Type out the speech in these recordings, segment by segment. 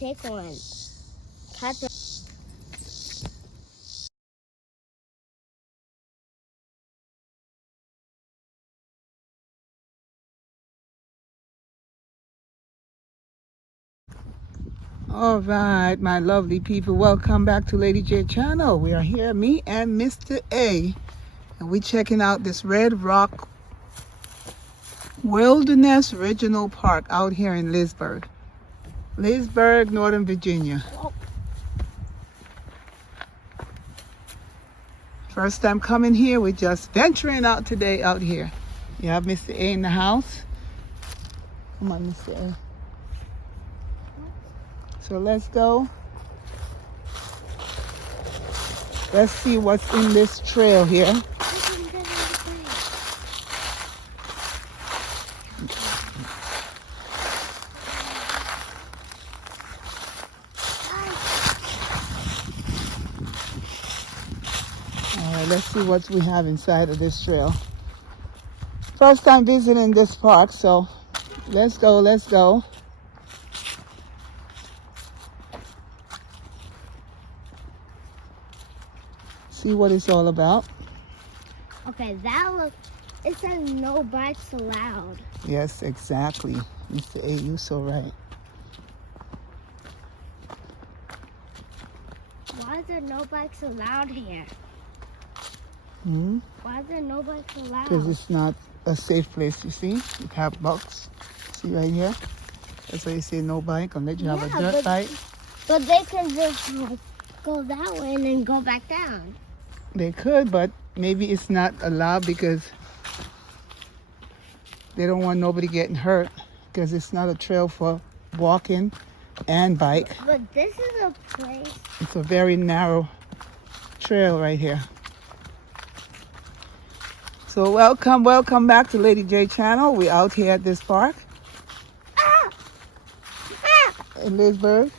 take one. Catch it. All right, my lovely people, welcome back to Lady J channel. We are here, me and Mr. A, and we checking out this Red Rock Wilderness Regional Park out here in Leesburg, Northern Virginia. First time coming here, we're just venturing out today out here. You have Mr. A in the house. Come on, Mr. A. So let's go. Let's see what's in this trail here. All right, let's see what we have inside of this trail. First time visiting this park, so let's go, let's go. See what it's all about. Okay, that was. It says no bikes allowed. Yes, exactly. Mr. A, you so right. Why is there no bikes allowed here? Why is there no bikes allowed? Because it's not a safe place, you see? You have bucks. See right here? That's why you say no bike unless you have a dirt bike. But they can just go that way and then go back down. They could, but maybe it's not allowed because they don't want nobody getting hurt, because it's not a trail for walking and bike. But this is a place. It's a very narrow trail right here. So welcome back to Lady J channel. We're out here at this park in Leesburg.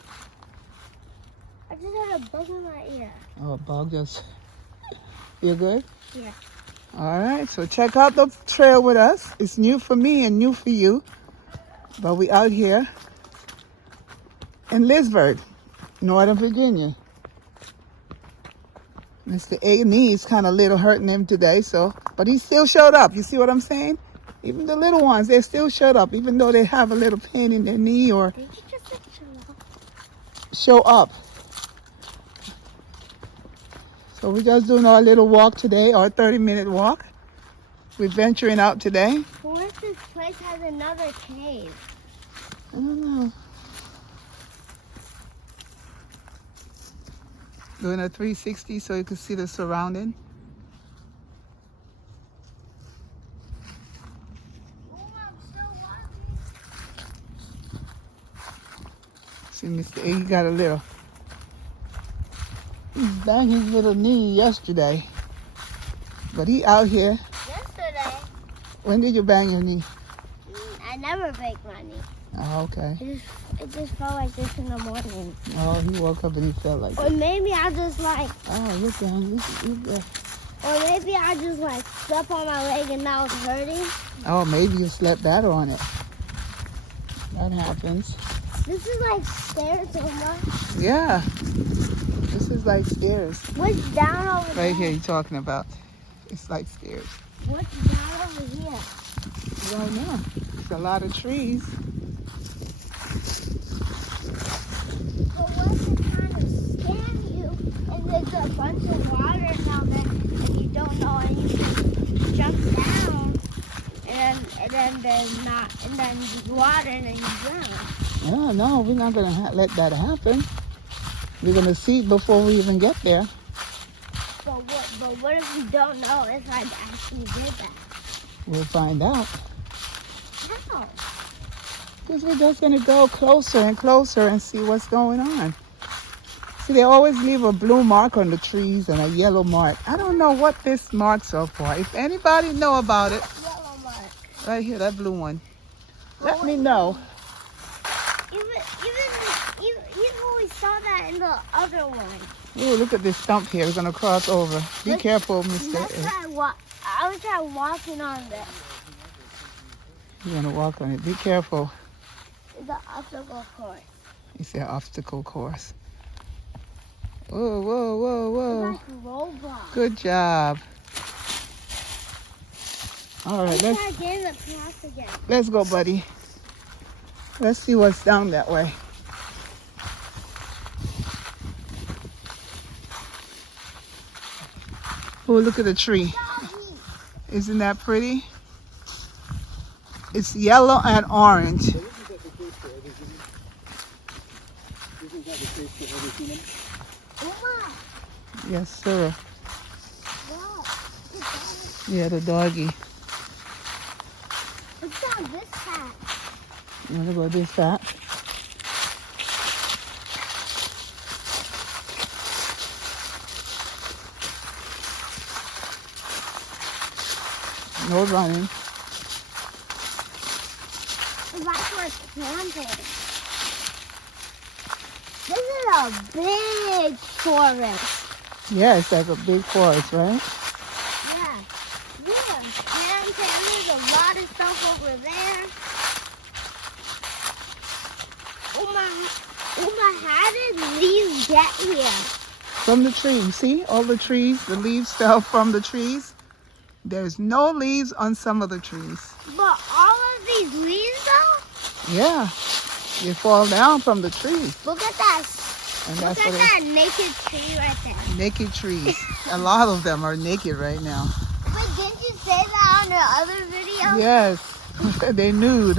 I just had a bug in my ear. Oh, a bug just... You're good? Yeah. All right, so check out the trail with us. It's new for me and new for you. But we out here in Leesburg, Northern Virginia. Mr. A knee is kind of little hurting him today, so, but he still showed up. You see what I'm saying? Even the little ones, they still showed up, even though they have a little pain in their knee or Did you just say show up. So we're just doing our little walk today, our 30-minute walk. We're venturing out today. What if this place has another cave? I don't know. Doing a 360 so you can see the surrounding. Oh, I'm still walking. See, Mr. A, he got a little... He banged his little knee yesterday. But he out here. Yesterday. When did you bang your knee? I never break my knee. Oh, okay. It just felt like this in the morning. Oh, he woke up and he felt like Or that. maybe I just like... Oh, you're down. You're good. Or maybe I just like stepped on my leg and now it's hurting. Oh, maybe you slept better on it. That happens. This is like stairs almost. Yeah. This is like stairs. What's down over there? Right here you're talking about. It's like stairs. What's down over here? I don't know. There's a lot of trees. But what if it kind of scare you and there's a bunch of water down there and you don't know and you jump down and then there's not and then water and then you drown. Oh, no, we're not going to let that happen. We're going to see before we even get there. But what if we don't know if I actually did that? We'll find out. How? Because we're just going to go closer and closer and see what's going on. See, they always leave a blue mark on the trees and a yellow mark. I don't know what this marks are for. If anybody know about it, Yellow mark. right here, that blue one, let me know. Even we saw that in the other one. Oh, look at this stump here. We're going to cross over. Be careful, Mr. Let's A. I was try walking on this. You're going to walk on it. Be careful. The obstacle course. It's their obstacle course. Whoa, whoa, whoa, whoa. It's like Roblox. Good job. All right, Let's try getting the class again. let's go, buddy. Let's see what's down that way. Oh, look at the tree. Isn't that pretty? It's yellow and orange. Isn't that the case for everything? Oma, Yes, sir. wow. Yeah, the doggy. Look at this hat. You wanna go this fat? No running. It's like we're camping. This is a big forest. Yeah, it's like a big forest, right? Yeah. Yeah. And there's a lot of stuff over there. Oma, how did these get here? From the trees. See all the trees? The leaves fell from the trees. There's no leaves on some of the trees. But all of these leaves though? Yeah, they fall down from the trees. Look at that. And Look that's at what that naked tree right there. naked trees. A lot of them are naked right now. But didn't you say that on the other video? Yes, they nude.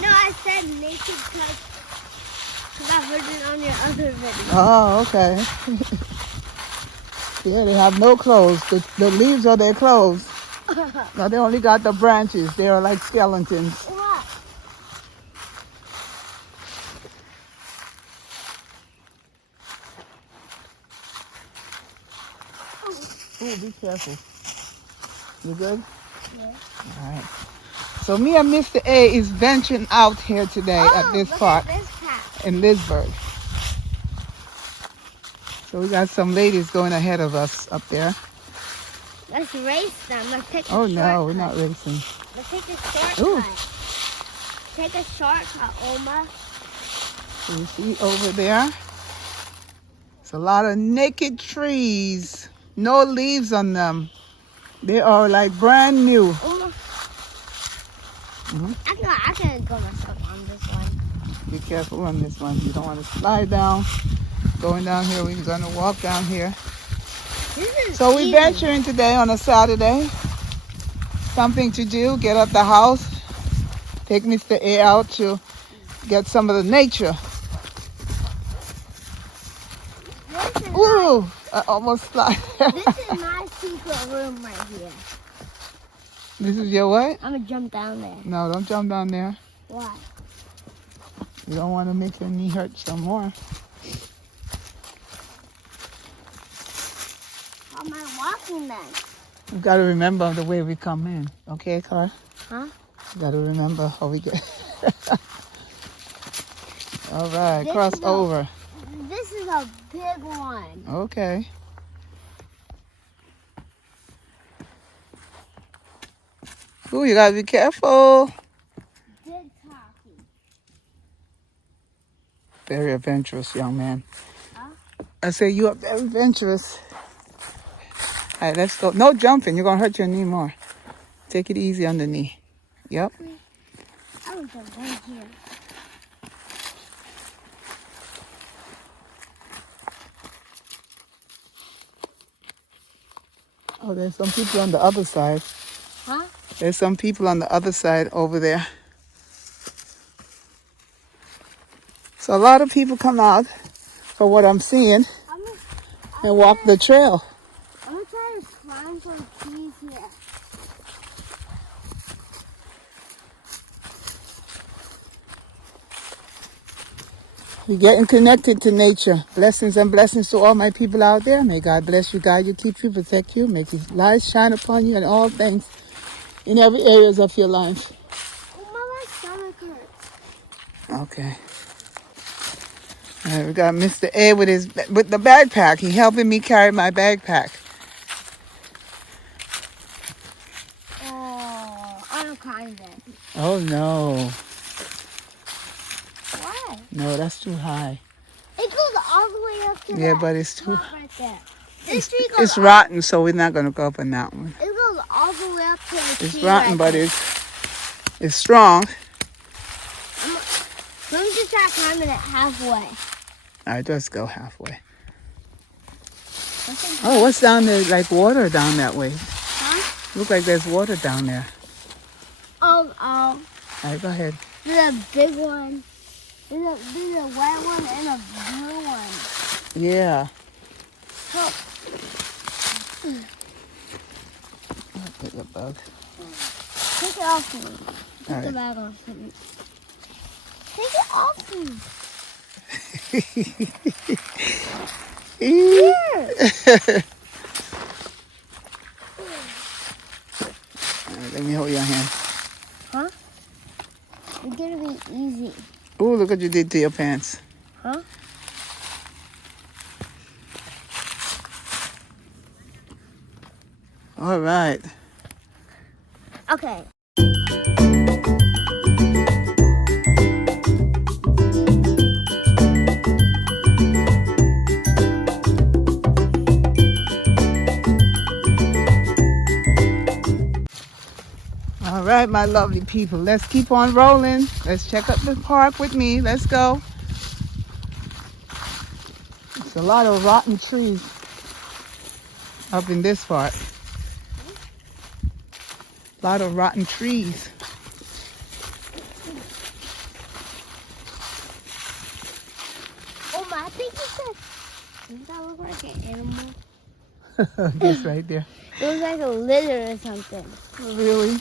No, I said naked because I heard it on your other video. Oh, okay. Yeah, they have no clothes. The leaves are their clothes. Now they only got the branches. They are like skeletons. What? Oh, be careful. You good? Yeah. All right. So me and Mr. A is venturing out here today at this look park at this path. in Lisburg. So we got some ladies going ahead of us up there. Let's race them. Let's take a Oh shortcut. no, we're not racing. Let's take a shortcut. Ooh. Take a shortcut, Oma. So you see over there? It's a lot of naked trees. No leaves on them. They are like brand new. Oma. Mhm. I can go myself on this one. Be careful on this one. You don't want to slide down. Going down here, we're gonna walk down here. This is So we're easy. venturing today on a Saturday. Something to do, get out the house, take Mr. A out to get some of the nature. This is Ooh, I almost slide. this is my secret room right here. This is your what? I'm gonna jump down there. No, don't jump down there. Why? You don't want to make your knee hurt some more. How am I walking then? You got to remember the way we come in. Okay, Car? Huh? You got to remember how we get. All right, This cross is a- over. This is a big one. Okay. Ooh, you got to be careful. Big coffee. Very adventurous, young man. Huh? I say you are very adventurous. All right, let's go. No jumping. You're going to hurt your knee more. Take it easy on the knee. Yep. I will jump right here. Oh, there's some people on the other side. Huh? There's some people on the other side over there. So a lot of people come out, for what I'm seeing, I'm gonna, and walk the trail. I'm gonna try to climb some trees here. We're getting connected to nature. Blessings and blessings to all my people out there. May God bless you, guide you, keep you, protect you. Make His light shine upon you in all things, in every areas of your life. Oh, my stomach hurts. Okay. All right, we got Mr. A with the backpack. He helping me carry my backpack. Oh, I'm gonna climb it. Oh no. Why? No, that's too high. It goes all the way up to Yeah, that but it's too. top right there. This tree goes It's rotten, so we're not gonna go up on that one. It goes all the way up to the It's tree rotten, right but there. it's strong. Let me just try climbing it halfway. All right, let's go halfway. Okay. Oh, what's down there? Like water down that way. Huh? Look like there's water down there. Oh, All right, go ahead. there's a big one. There's a white one and a blue one. Yeah. So, I'll pick a bug. take it off me. Put All the right. bag off me. Take it off me. Here. All right, let me hold your hand. Huh? It's gonna be easy. Ooh, look what you did to your pants. Huh? All right. Okay. All right, my lovely people. Let's keep on rolling. Let's check out the park with me. Let's go. It's a lot of rotten trees up in this part. A lot of rotten trees. Oh my, I think it's a... Does that look like an animal? It's right there. It looks like a lizard or something. Really?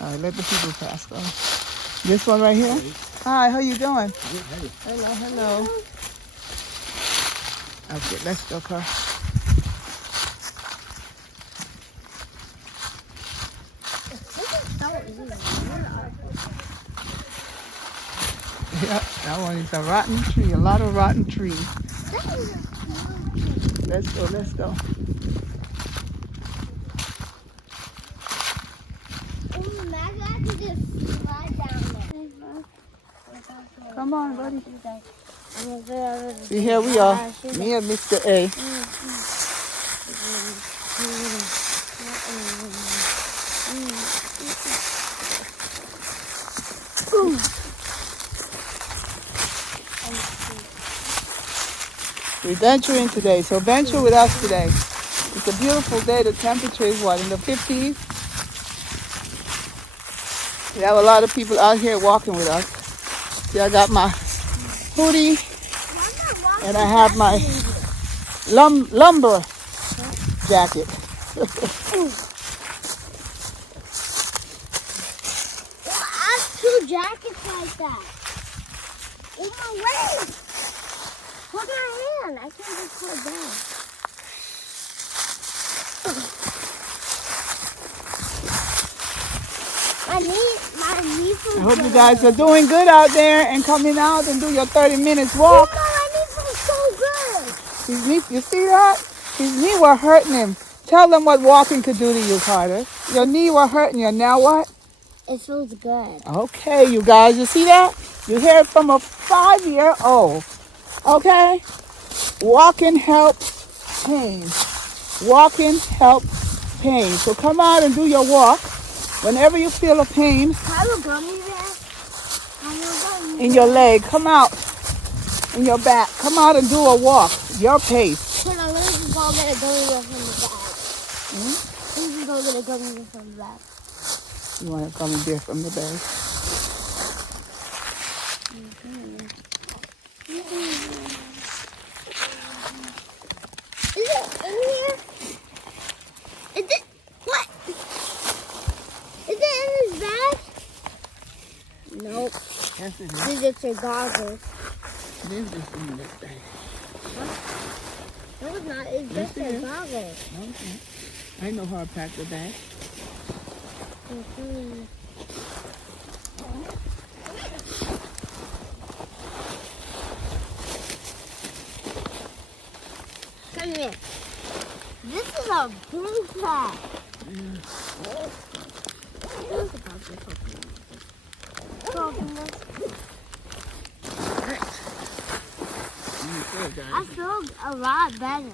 All right, let the people pass go. This one right here? Hi, how you doing? Hello, hello. Okay, let's go, car. Yeah, that one is a rotten tree. A lot of rotten trees. Let's go, let's go. Imagine I could just slide down there. Come on, buddy. I'm gonna See, here we are. Me and Mr. A. We're venturing today, so venture with us today. It's a beautiful day. The temperature is what, in the 50s? We have a lot of people out here walking with us. See, I got my hoodie and I have my lumber jacket. Well, I have two jackets like that. In my waist. Hold my hand. I can't just hold down. My knee feels I hope you good. guys are doing good out there and coming out and do your 30 minutes walk. Oh, my knee feels so good. His knee, you see that? His knee was hurting him. Tell them what walking could do to you, Carter. Your knee was hurting you. Now what? It feels good. Okay, you guys, you see that? You hear it from a 5-year-old. Okay? Walking helps pain. Walking helps pain. So come out and do your walk. Whenever you feel a pain Have a gummy there? Have a gummy in your leg, come out. In your back. Come out and do a walk. Your pace. Hold on, let me just go get a gummy bear from the back. Let me just go get a gummy bear from the back. You want to come and get from the bag? Is it in here? Is it? What? Is it in his bag? Nope. Yes, it is. These are your goggles. It is just in this bag. No, it's not. It's Yes, just it your is. goggles. Okay. I know how to pack the bag. Come here. This is a big pack. Open this. I feel a lot better.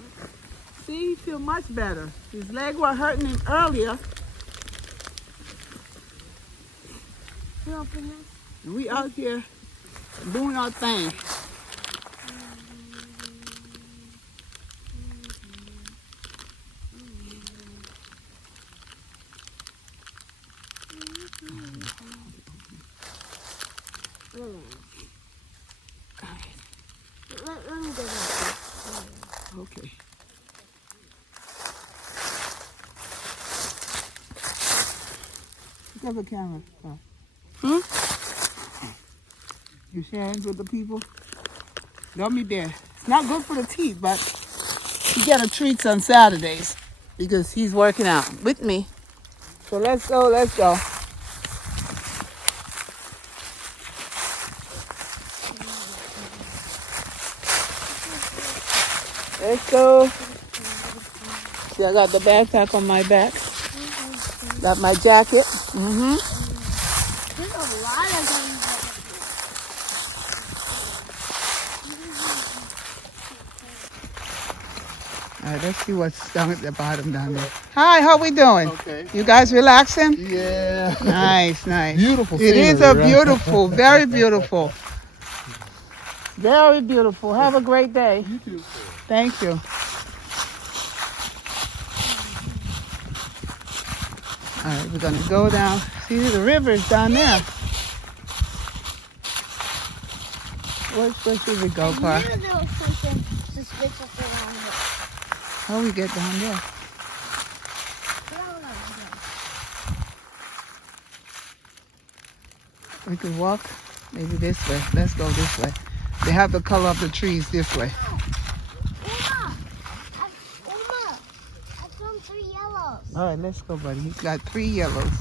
See, he feel much better. His leg was hurting him earlier. You open this? And we out here doing our thing. Let me get it. Okay. Pick up the camera. You sharing with the people? Don't be there. It's not good for the teeth, but he get a treats on Saturdays because he's working out with me. So let's go, let's go. Let's go. See, I got the backpack on my back. Got my jacket. There's a lot of them. All right, let's see what's down at the bottom down there. Hi, how we doing? Okay. You guys relaxing? Yeah. Nice, nice. Beautiful It is scenery, right? beautiful, very beautiful. Very beautiful. Have a great day. You too. Thank you. All right, we're gonna go down. See, the river is down there. Where should we go, I Park? knew there was something suspicious around here. How we get down there? We could walk maybe this way. Let's go this way. They have the color of the trees this way. Uma, I found 3 yellows. All right, let's go, buddy. He's got 3 yellows.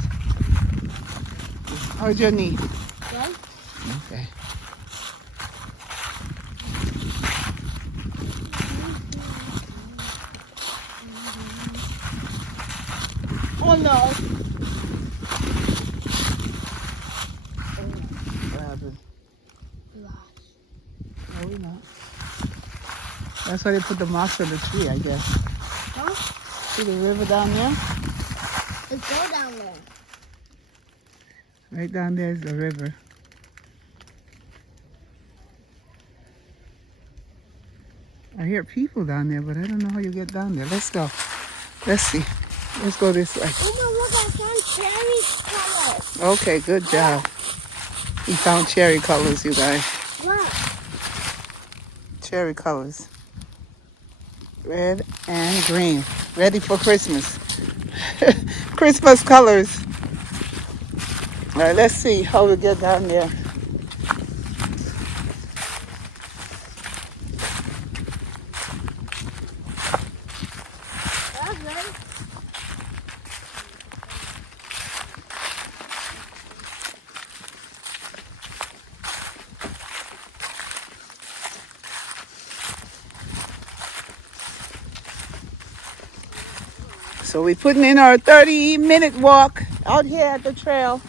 How's your knee? Good? Okay. Oh no. What happened? No, we're not. That's why they put the marks on the tree, I guess. Huh? See the river down there? Let's go down there. Right down there is the river. I hear people down there, but I don't know how you get down there. Let's go. Let's see. Let's go this way. Uma, look, I found cherry colors. Okay, good job. We found cherry colors, you guys. Look. Cherry colors. Red and green. Ready for Christmas. Christmas colors. All right, let's see how we get down there. That's good. So we're putting in our 30-minute walk out here at the trail.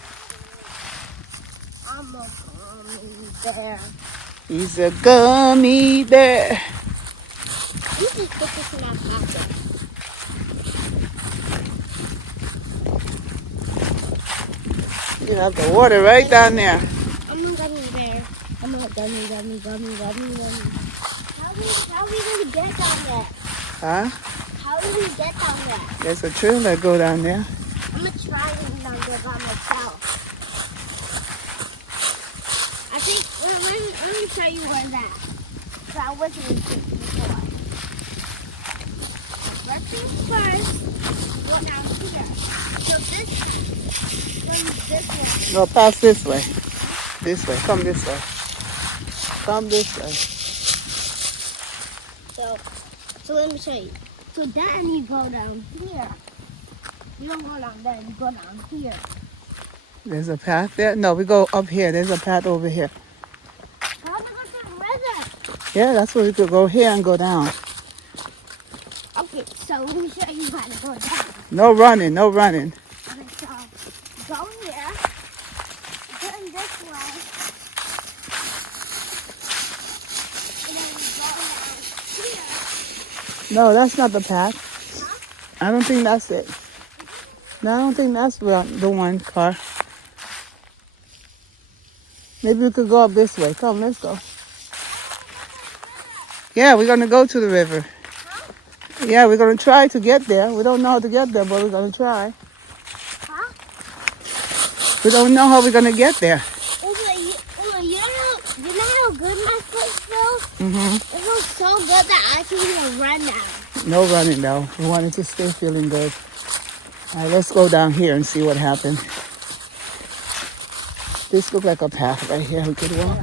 I'm a gummy bear. He's a gummy bear. You just put this in my pocket. You have the water right down there. I'm a gummy bear. I'm a gummy. How are we gonna get down there? Huh? How are we gonna get down there? There's a trail that go down there. I'm gonna try to get down there by myself. I think, let me show you where that. So I wasn't in this before. First things first, go down here. So this way. No, pass this way. This way. Come this way. Come this way. So let me show you. So then you go down here. You don't go down there, you go down here. There's a path there. No, we go up here. There's a path over here. How do we go to the river? Yeah, that's where we could go here and go down. Okay, so let me show you how to go down. No running, no running. Okay, so go No, that's not the path. I don't think that's it. No, I don't think that's the one car. Maybe we could go up this way. Come, let's go. Yeah, we're going to go to the river. Yeah, we're going to try to get there. We don't know how to get there, but we're going to try. Huh? We don't know how we're going to get there. You know how good my foot feels? Mm-hmm. It feels so good that I can even run now. No running, though. We wanted to stay feeling good. All right, let's go down here and see what happens. This looks like a path right here we could walk.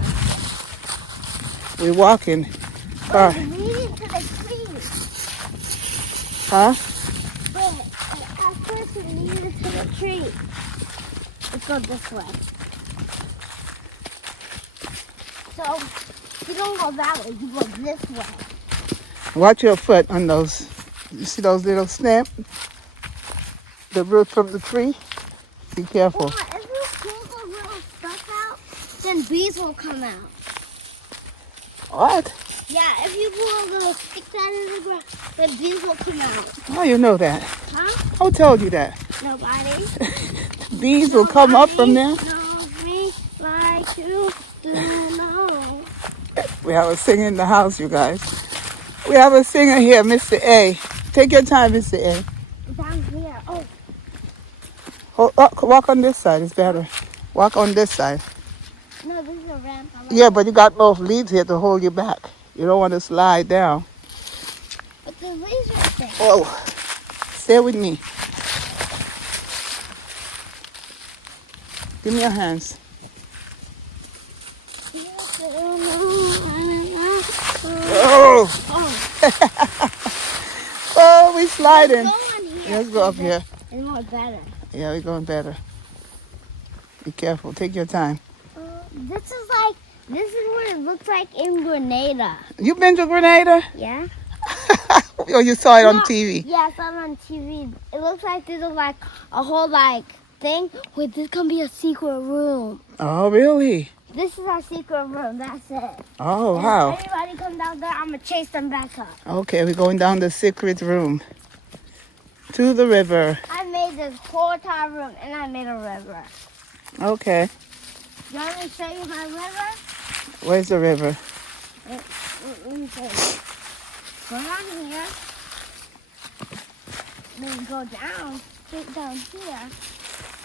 We're walking. Car. But leading to the tree. Huh? But at first it leaded to the tree. Let's go this way. So you don't go that way, you go this way. Watch your foot on those. You see those little snaps? The root from the tree? Be careful. Well, if you pull the little stuff out, then bees will come out. What? Yeah, if you pull a little stick out of the ground, then bees will come out. How you know that? Huh? Who told you that? Nobody. Bees will come up from there? Knows me like you do know. We have a singer in the house, you guys. We have a singer here, Mr. A. Take your time, Mr. A. Down here. Oh, Walk on this side, it's better. Walk on this side. no, this is a ramp. Yeah, but you got both leads here to hold you back. You don't want to slide down. But the laser thing. Oh, stay with me. Give me your hands. Oh, Oh, oh, we sliding. go on here. Let's go up here. It's more better. Yeah, we're going better. Be careful. Take your time. This is what it looks like in Grenada. You been to Grenada? Yeah? Or you saw it on No, TV? Yeah, I saw it on TV. It looks like this is like a whole thing. Wait, this can be a secret room. Oh, really? This is our secret room. That's it. Oh, And wow. if anybody come down there, I'm gonna chase them back up. Okay, we're going down the secret room to the river. I made this whole entire room, and I made a river. Okay, You want me to show you my river? where's the river? Let me show you. Go down here. Then go down, straight down here.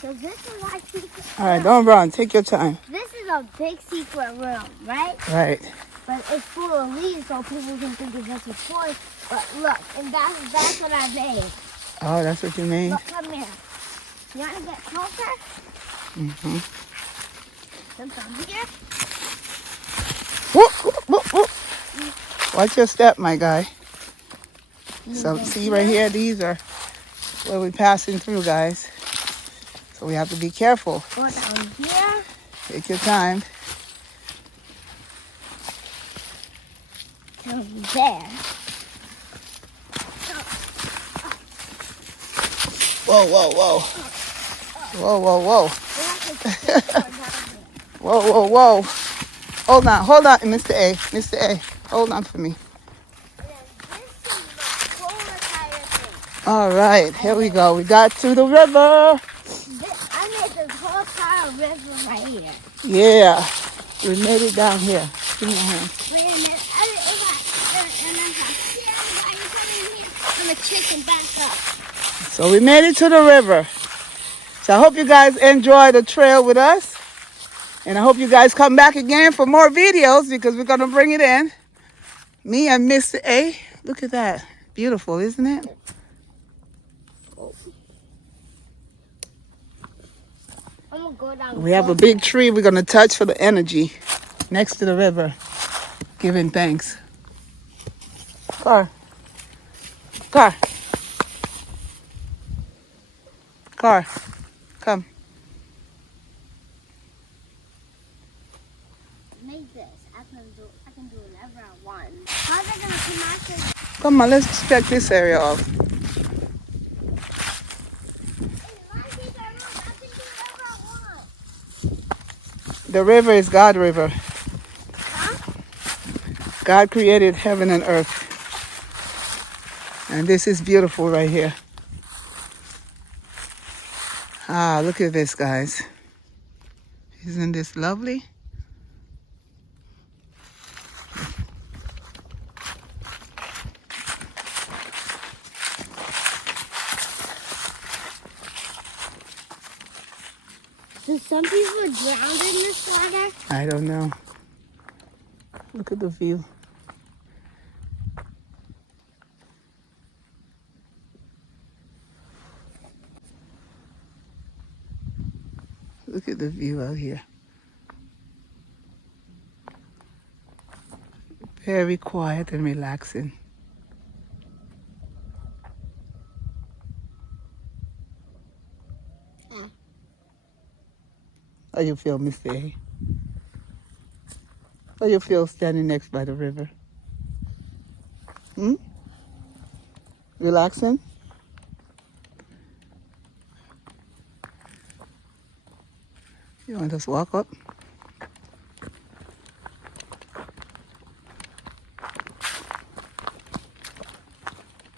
So this is our secret All right, room. don't run. Take your time. This is a big secret room, right? Right. But it's full of leaves, so people can think it's just a forest. But look, and that's what I made. Oh, that's what you mean? Look, come here. You want to get closer? Mm-hmm. Come from here. Whoop, whoop, whoop, whoop. Watch your step, my guy. So, see right here, these are where we're passing through, guys. So we have to be careful. Go down here. Take your time. Down there. Whoa, whoa, whoa. Whoa, whoa, whoa. We have to take it down there. Whoa, whoa, whoa. Hold on, Mr. A. Mr. A, hold on for me. And then this is the whole entire thing. All right, here we go. We got to the river. I made this whole entire river right here. Yeah, we made it down here. Give me your hand. Wait a minute. And if I see everybody coming here, I'm going to chase them back up. So we made it to the river. So I hope you guys enjoy the trail with us. And I hope you guys come back again for more videos because we're going to bring it in. Me and Mr. A. Look at that. Beautiful, isn't it? I'm going to go down. We have a big tree we're going to touch for the energy next to the river. Giving thanks. Car. Car. Car. Come. Make this. I can do whatever I want. How are they going to come after? Come on, let's check this area off. Hey, my kids are not. I can do whatever I want. The river is God River. Huh? God created heaven and earth. And this is beautiful right here. Ah, look at this, guys. Isn't this lovely? Do some people drown in this water? I don't know. Look at the view. Look at the view out here. Very quiet and relaxing. How you feel, Mr. A? How you feel standing next by the river? Relaxing? You want us to walk up?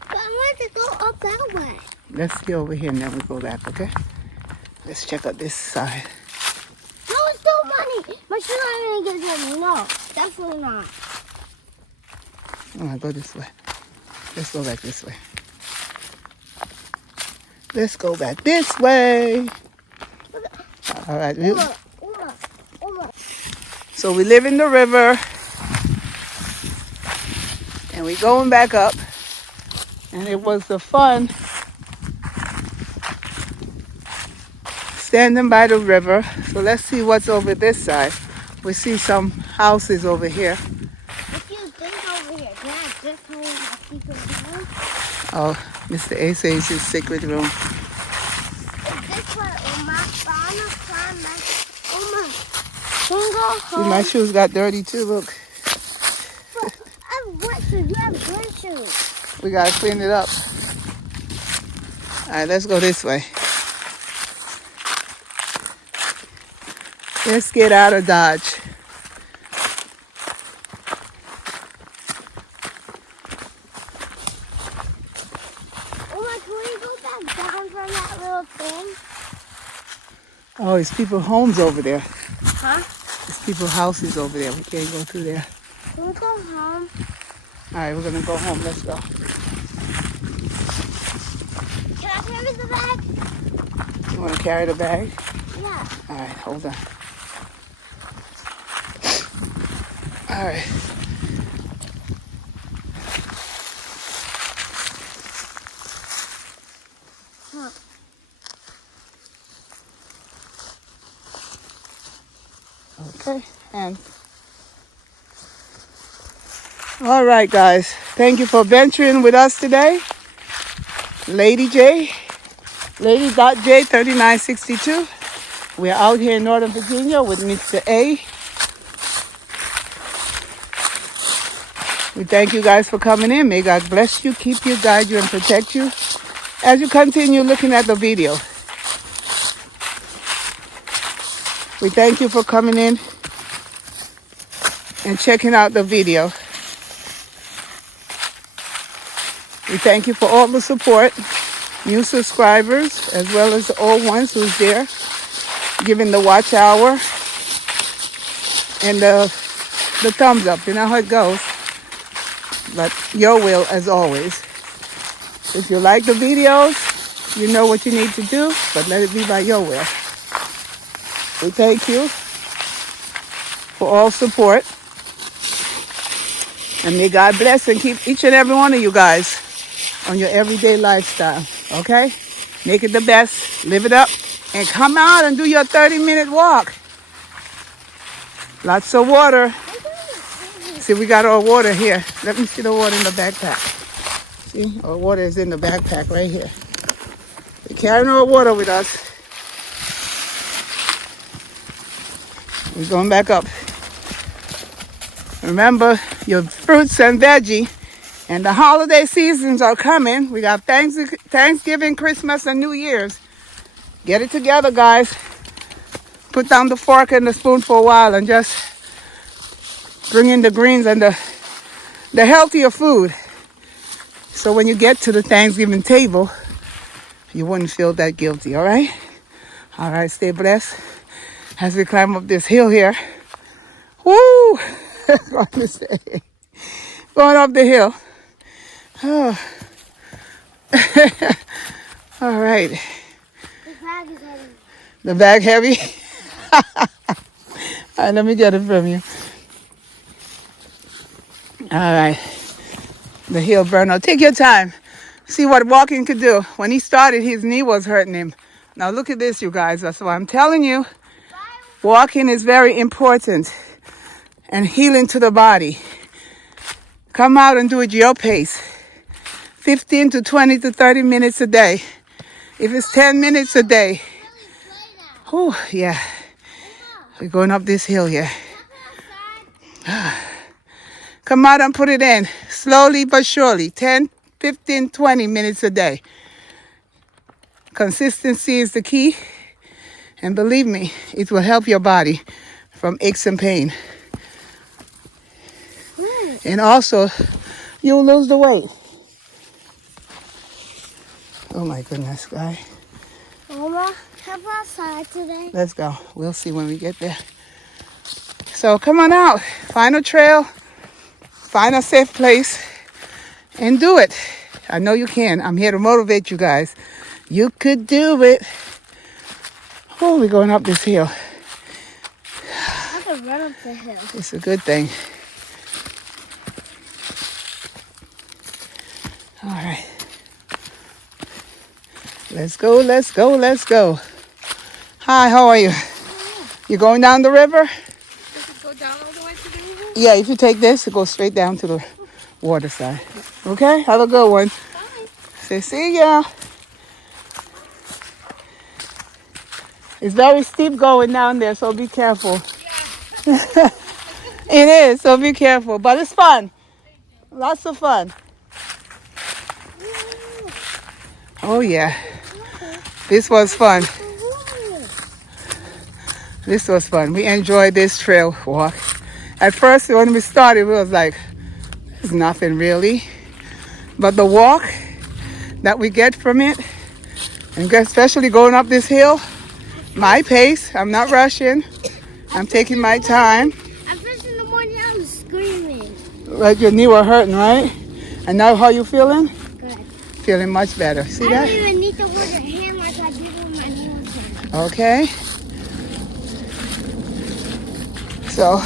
But I want to go up that way. Let's see over here and then we go back, okay? Let's check out this side. No, it's no money. My shoe not gonna get money. No, definitely not. I want to go this way. Let's go back this way. Let's go back this way. All right. Uma. So we live in the river. And we're going back up. And it was the fun standing by the river. So let's see what's over this side. We see some houses over here. If you think over here, Dad, this hole is my secret room. Oh, Mr. A says his secret room. Is this where Uma found a climb? Uma, can you go See, home? my shoes got dirty too, look. But I have wet shoes. You have good shoes. We gotta clean it up. All right, let's go this way. Let's get out of Dodge. Uma, can we go back down from that little thing? Oh, it's people's homes over there. Huh? It's people's houses over there. We can't go through there. Can we go home? All right, we're gonna go home. Let's go. Can I carry the bag? You wanna carry the bag? Yeah. All right, hold on. All right. Huh. Okay, and all right, guys. Thank you for venturing with us today. Lady J, Lady.J 3962. We're out here in Northern Virginia with Mr. A. We thank you guys for coming in. May God bless you, keep you, guide you, and protect you as you continue looking at the video. We thank you for coming in and checking out the video. We thank you for all the support, new subscribers, as well as the old ones who's there, giving the watch hour and the thumbs up. You know how it goes. But your will, as always. If you like the videos, you know what you need to do, but let it be by your will. We thank you for all support. And may God bless and keep each and every one of you guys on your everyday lifestyle, okay? Make it the best, live it up, and come out and do your 30-minute walk. Lots of water. See, we got our water here. Let me see the water in the backpack. See, our water is in the backpack right here. We're carrying our water with us. We're going back up. Remember, your fruits and veggie, and the holiday seasons are coming. We got Thanksgiving, Christmas, and New Year's. Get it together, guys. Put down the fork and the spoon for a while and just bring in the greens and the healthier food. So when you get to the Thanksgiving table, you wouldn't feel that guilty, all right? All right, stay blessed as we climb up this hill here. Woo! Going up the hill. Oh. All right. The bag is heavy. The bag heavy? All right, let me get it from you. All right. The hill burnout. Take your time. See what walking could do. When he started, his knee was hurting him. Now look at this, you guys. That's why I'm telling you, walking is very important and healing to the body. Come out and do it your pace. 15 to 20 to 30 minutes a day. If it's 10 minutes a day. Oh, yeah. We're going up this hill here. Come out and put it in. Slowly but surely. 10, 15, 20 minutes a day. Consistency is the key. And believe me, it will help your body from aches and pain. And also, you'll lose the weight. Oh my goodness, guy. Mama, come outside today. Let's go. We'll see when we get there. So come on out. Find a trail. Find a safe place. And do it. I know you can. I'm here to motivate you guys. You could do it. Oh, we're going up this hill. I could run up the hill. It's a good thing. All right. Let's go, let's go, let's go. Hi, how are you? You going down the river? Does it go down all the way to the river? Yeah, if you take this, it goes straight down to the water side. Okay, have a good one. Bye. Say, see ya. It's very steep going down there, so be careful. Yeah. It is, so be careful. But it's fun. Lots of fun. Oh, yeah. This was fun. This was fun. We enjoyed this trail walk. At first, when we started, we was like, there's nothing really. But the walk that we get from it, and especially going up this hill, my pace, I'm not rushing. I'm taking my time. At first in the morning, I was screaming. Like your knee was hurting, right? And now how you feeling? Good. Feeling much better. See I that? don't even need to hold your hand like I did when my knee was hurt. Okay. So,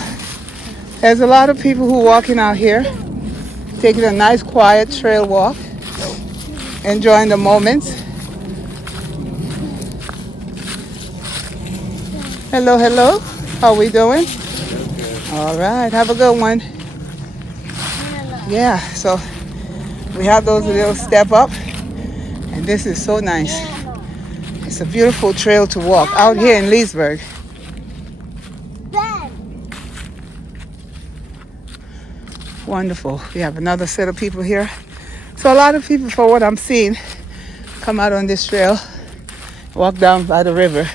there's a lot of people who are walking out here, taking a nice quiet trail walk, enjoying the moments. Hello, hello. How we doing? All right. Have a good one. Yeah. So we have those little step up, and this is so nice. It's a beautiful trail to walk out here in Leesburg. Ben. Wonderful. We have another set of people here. So a lot of people, for what I'm seeing, come out on this trail, walk down by the river.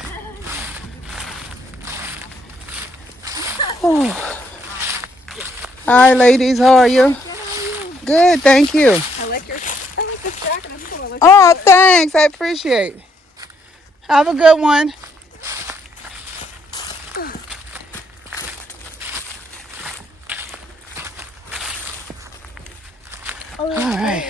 Oh. Hi, ladies. How are you? Good, thank you. I like this jacket. I'm cool. I like Oh, thanks. I appreciate it. Have a good one. All right.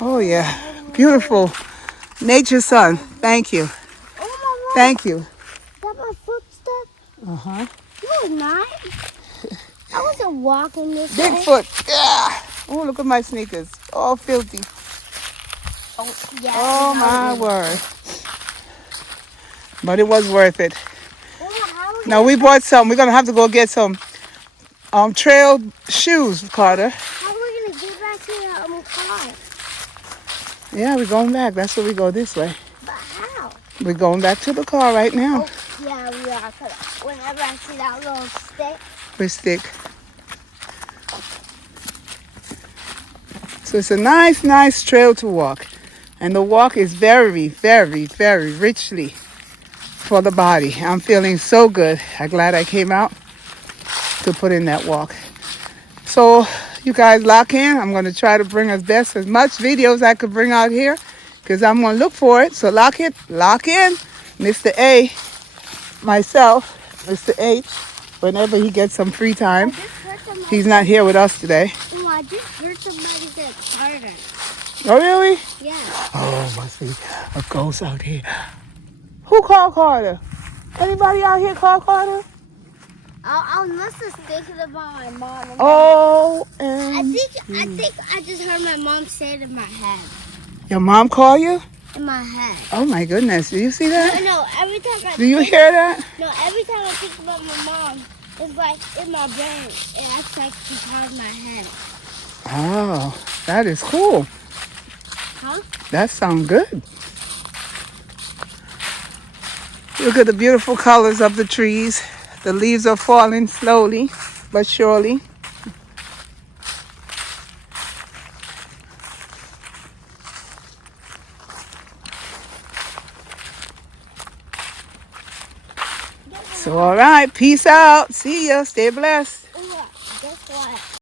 Oh, yeah. Beautiful. Nature sun. Thank you. Oh, Mama. Thank you. Is that my footstep? Uh-huh. No, not. I wasn't walking this way. Bigfoot. Yeah. Oh, look at my sneakers. All filthy. Oh, yeah. Oh, my word. But it was worth it. Now, we bought some. We're going to have to go get some trail shoes, Carter. How are we going to get back to the car? Yeah, we're going back. That's where we go this way. But how? We're going back to the car right now. Oh, yeah, we are. 'Cause whenever I see that little stick, We stick. So it's a nice, nice trail to walk. And the walk is very, very, very richly for the body. I'm feeling so good. I'm glad I came out to put in that walk. So you guys lock in. I'm going to try to bring as much videos I could bring out here because I'm going to look for it. So lock in. Mr. A, myself, Mr. H, whenever he gets some free time. He's not here with us today. Oh, I just heard somebody say Carter. Oh, really? Yeah. Oh, must be a ghost out here. Who called Carter? Anybody out here call Carter? I must have thinking about my mom. Oh, I think I just heard my mom say it in my head. Your mom call you? In my head. Oh my goodness, do you see that? No, every time I Do you hear that? No, every time I think about my mom, it's like in my brain. It acts like she's out of my head. Oh, that is cool. Huh? That sounds good. Look at the beautiful colors of the trees. The leaves are falling slowly but surely. So, all right, peace out. See ya. Stay blessed.